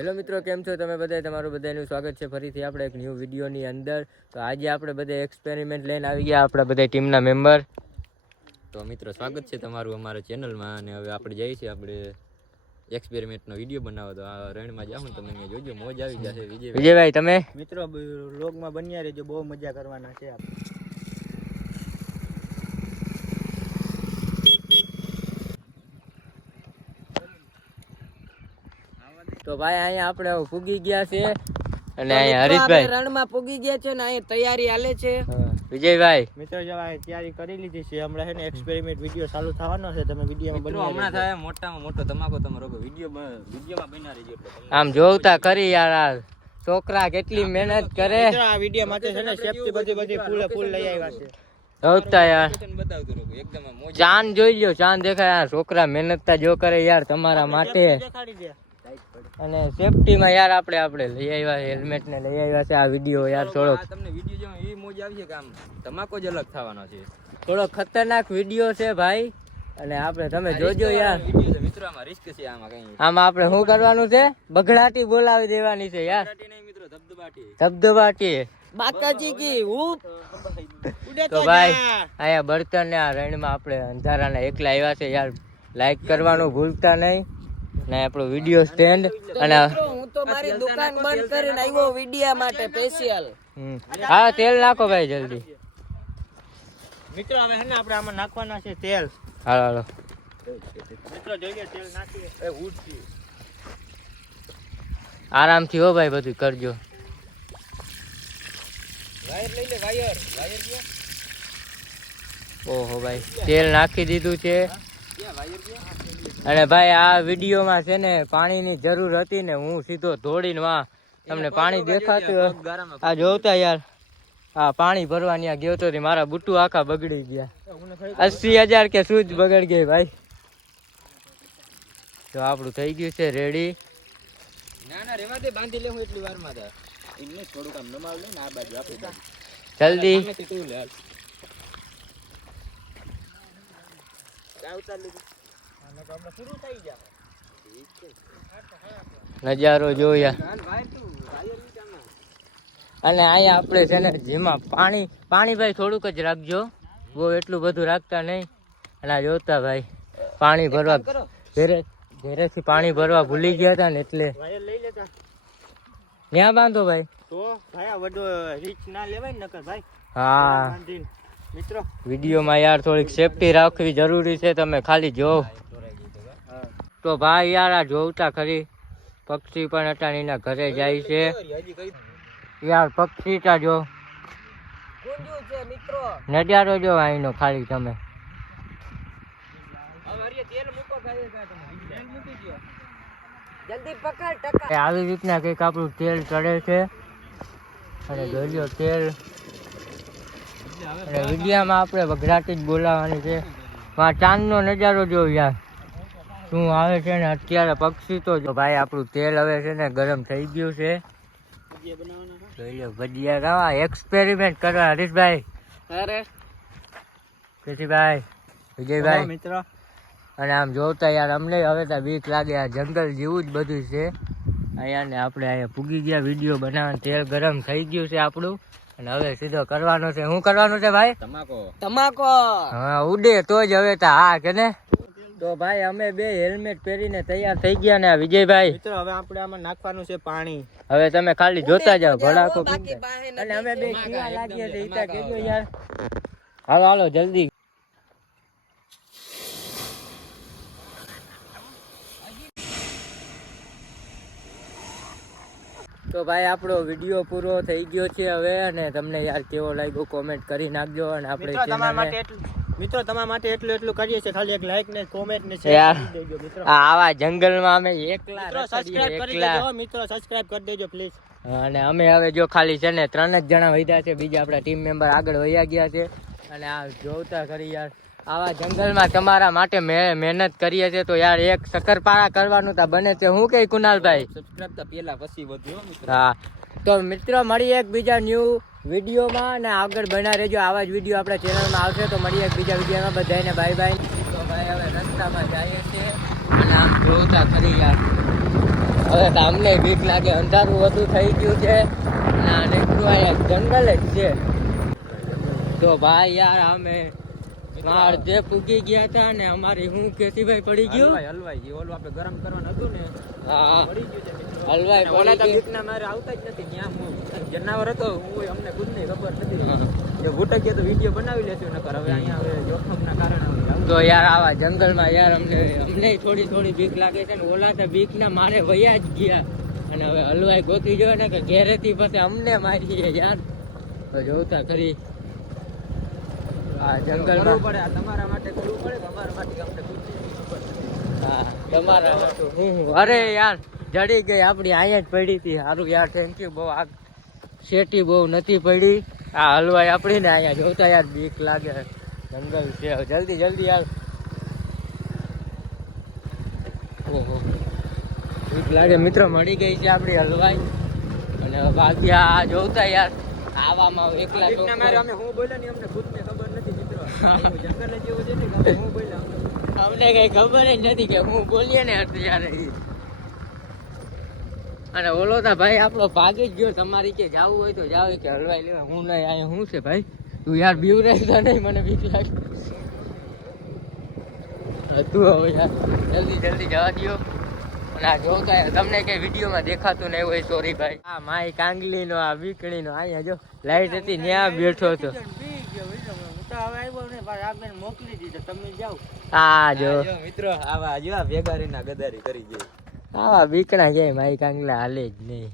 Hello મિત્રો, કેમ છો તમે બધા? તમારું બધાનું સ્વાગત છે ફરીથી આપણે એક ન્યૂ વિડીયોની અંદર. તો આજે આપણે બધા એક્સપેરિમેન્ટ લઈને આવી ગયા, આપણા બધા ટીમના મેમ્બર. તો મિત્રો, સ્વાગત છે તમારું અમારા ચેનલમાં. અને હવે આપણે જઈએ છીએ આપણે એક્સપેરિમેન્ટનો વિડીયો બનાવો. તો આ રણમાં જાઉં તમે અહીંયા જોજો, મોજ આવી જશે. વિજયભાઈ તમે મિત્રો વ્લોગમાં બન્યા રહેજો, બહુ મજા કરવાના છે આપણે. તો ભાઈ અહીંયા આપણે પૂગી ગયા છે અને અહીંયા હરીશભાઈ રણમાં પૂગી ગયા છે ને અહીંયા તૈયારી હાલે છે. વિજયભાઈ મિત્રો જો આ તૈયારી કરી લીધી છે, હમણાં છે ને એક્સપેરિમેન્ટ વિડીયો ચાલુ થવાનો છે. તમે વિડીયોમાં બન્યા હમણાં થાય મોટામાં મોટો તમાકો તમારો વિડીયોમાં બન્યા રહેજો. આમ જોવતા કરી યાર, આ છોકરા કેટલી મહેનત કરે. આ વિડીયો માટે છે ને સેફટી બધી ફૂલ લઈ આવ્યા છે. જોવતા યાર, ચાંદ જોઈ લ્યો, ચાંદ દેખાય. યાર છોકરા મહેનત જો કરે યાર તમારા માટે. અને સેફટીમાં યાર આપણે લઈ આવ્યા હેલ્મેટ ને લઈ આવ્યા છે. આ વિડીયો યાર થોડો તમને વિડીયો જો એ મોજ આવી છે કે આમ તમાકો જ અલગ થવાનો છે. થોડો ખતરનાક વિડીયો છે ભાઈ, અને આપણે તમે જોજો યાર. મિત્રો આમાં રિસ્ક છે, આમાં આપણે શું કરવાનું છે? બગડાટી બોલાવી દેવાની છે યાર. મિત્રો ધબધબાટી બાકાજી કી ઉપ તો ભાઈ અહીંયા બર્તન ને આ રણમાં આપણે અંધારાના એકલા આવ્યા છે યાર. લાઈક કરવાનું ભૂલતા નહીં ને આપણો વિડીયો સ્ટેન્ડ. અને હું તો મારી દુકાન બંધ કરીને આવ્યો વિડીયો માટે સ્પેશિયલ. હા, તેલ નાખો ભાઈ જલ્દી. મિત્રો હવે છે ને આપણે આમાં નાખવાના છે તેલ. હાલો હાલો મિત્રો જોઈએ તેલ નાખીએ. આરામથી હો ભાઈ, બધું કરજો. વાયર લઈ લે, વાયર ઓહો ભાઈ, તેલ નાખી દીધું છે. અને ભાઈ આ વિડીયોમાં છે ને પાણીની જરૂર હતી ને હું સીધો દોડીને વા તમને પાણી દેખાતું. આ જોવતા યાર, આ પાણી ભરવા ત્યાં ગયો તો મારા બુટુ આખા બગડી ગયા. 80,000 કે શું જ બગડ ગઈ ભાઈ. તો આપણું થઈ ગયું છે રેડી. ના રેવા દે, બાંધી લે હું એટલી વારમાં થાય. એમને થોડુંક આમ નમાવ લે ને આ બાજુ આપી જલ્દી. નજારો જોયા. અને અહીંયા આપણે છે ને જેમાં પાણી ભાઈ થોડુંક જ રાખજો, બહુ એટલું બધું રાખતા નહીં. અને આ જોતા ભાઈ પાણી ભરવા ઘરેથી પાણી ભરવા ભૂલી ગયા હતા ને એટલે ત્યાં બાંધો ભાઈ. તો ભાઈ આ વડો રીચ ના લેવાય ને નકર ભાઈ. હા મિત્રો વિડીયોમાં યાર થોડીક સેફટી રાખવી જરૂરી છે, તમે ખાલી જોવ. તો ભાઈ યાર આ જોવતા ખરી, પક્ષી પણ અટાણીના ઘરે જાય છે યાર. પક્ષી તા જો નજારો જો અહીંનો ખાલી તમે. જલ્દી પકડ ટકા. આવી રીતના કંઈક આપણું તેલ ચડે છે. અને જોજો તેલ. અને વિડીયામાં આપણે વઘરાટી જ બોલાવવાની છે. ચાંદનો નજારો જો યાર શું આવે છે ને અત્યારે. પક્ષી તો જો ભાઈ આપણું તેલ હવે છે ને ગરમ થઈ ગયું છે. ભજીયા ખાવા એક્સપેરિમેન્ટ કરવા હરીશભાઈ, કેશીભાઈ, વિજયભાઈ મિત્રો. અને આમ જોતા યાર અમને હવે તો બીક લાગે. આ જંગલ જેવું જ બધું છે અહીંયા. ને આપણે અહીંયા પૂગી ગયા વિડીયો બનાવવાનું. તેલ ગરમ થઈ ગયું છે આપણું. અને હવે સીધો કરવાનો છે. શું કરવાનું છે ભાઈ? તમાકો. હા ઉડે તો જ હવે તો. હા કે ને. તો ભાઈ અમે બે હેલ્મેટ પહેરીને તૈયાર થઈ ગયા ને. આ વિજયભાઈ મિત્રો હવે આપણે આમાં નાખવાનું છે પાણી. હવે તમે ખાલી જોતા જાઓ ભડાકો. અને અમે બે કેવા લાગીએ છે ઈતા કેજો યાર. હાલો જલ્દી. તો ભાઈ આપણો વિડીયો પૂરો થઈ ગયો છે હવે. અને તમને યાર કેવો લાગ્યો કોમેન્ટ કરી નાખજો. અને આપણે મિત્રો તમારા માટે એટલું કરીએ છીએ, ખાલી એક લાઈક ને કોમેન્ટ ને શેર કરી દેજો મિત્રો. આવા જંગલમાં અમે એકલા સબસ્ક્રાઇબ કરી દેજો મિત્રો, સબસ્ક્રાઇબ કરી દેજો પ્લીઝ. અને અમે હવે જો ખાલી છે ને 3 જ જણા વધ્યા છે, બીજા આપણા ટીમ મેમ્બર આગળ વયા ગયા છે. અને આ જોતા કરી યાર, આવા જંગલમાં તમારા માટે મહેનત કરીએ છીએ તો યાર એક શક્કરપારા કરવાનું તો બને છે. હું કઈ કુનાલભાઈ સબસ્ક્રાઇબ તો પેલા પછી વધ્યો મિત્રો. હા તો મિત્રો મળીએ એક બીજા ન્યૂ વિડીયોમાં. અને આગળ બના રહેજો, આવા જ વિડીયો આપણા ચેનલમાં આવશે. તો મળીએ એક બીજા વિડીયોમાં. બધાને બાય બાય. તો ભાઈ હવે રસ્તામાં જઈએ છીએ અને આમ જોતા કરી યાર હવે તો અમને બીક લાગે, અંધારું વધુ થઈ ગયું છે અને આ નીકળું અહીંયા જંગલ જ છે. તો ભાઈ યાર અમે બહાર જે પૂગી ગયા હતા ને અમારી હું કેસીભાઈ પડી ગયું. હલવાઈ ઓલું આપણે ગરમ કરવાનું હતું ને, હા પડી ગયું છે મિત્રો. હલવાઈ અને ઓલા તો પડી ગયું. બીકના મારે આવતા જ નથી. ત્યાં હું જનાવર હતો, હું અમને ખુદને ખબર નથી. જો ભૂટક ગયા તો વિડીયો બનાવી લેશું, નકર હવે અહીંયા હવે જોખમના કારણે હવે આવું. તો યાર આવા જંગલમાં યાર અમને થોડી બીક લાગે છે ને ઓલા તો બીકના મારે વયા જ ગયા. અને હવે હલવાઈ ગોતી ગયો ને કે ઘેરેથી પછી અમને મારીએ યાર. તો જોતા ખરી આ કરવું જંગલમાં. પડે, આ તમારા માટે કરવું પડે, અમારા માટે અમને ખુદને ખબર નથી. હા તમારા માટે હું અરે યાર જડી ગઈ આપણી અહીંયા જ પડી હતી. સારું યાર થેન્ક યુ. બહુ આ શેટી બહુ નથી પડી. આ હલવાઈ આપણી ને અહીંયા જોતા યાર બીક લાગે. જંગલ છે જલ્દી યાર. ઓહો બીક લાગે મિત્રો. મળી ગઈ છે આપણી હલવાઈ. અને બાકી આ જોતા યાર આવામાં એકલા બીકના મારે અમે હું બોલ્યા ને અમને ખુદને ખબર નથી મિત્રો. આવું જંગલ જ એવું છે ને કે અમે હું બોલ્યા અમને કઈ ખબર જ નથી કે હું બોલીએ ને અત્યારે. અને ઓલો તો ભાઈ આપણો ભાગી જ ગયો. તમારી કે જવું હોય તો જાવ કે હલવાઈ લેવા. હું નહીં અહીંયા શું છે ભાઈ તું યાર બીવરાય તો નહીં, મને બીક લાગે. તું હવે યાર જલ્દી જવા દો. અને આ જોતા યાર તમને કઈ વિડીયોમાં દેખાતું નહીં હોય સોરી ભાઈ. આ માઈ કાંગલી નો આ બીકણી નો અહીંયા જો લાઈટ હતી ત્યાં બેઠો હતો. મોકલી દીધો, તમે જાઓ. આ જો મિત્રો આવા જો ભેગા રહીને ગદારી કરી જાય. આવા બીકણા ક્યાંય માઈ કાંગલા હાલે જ નહીં.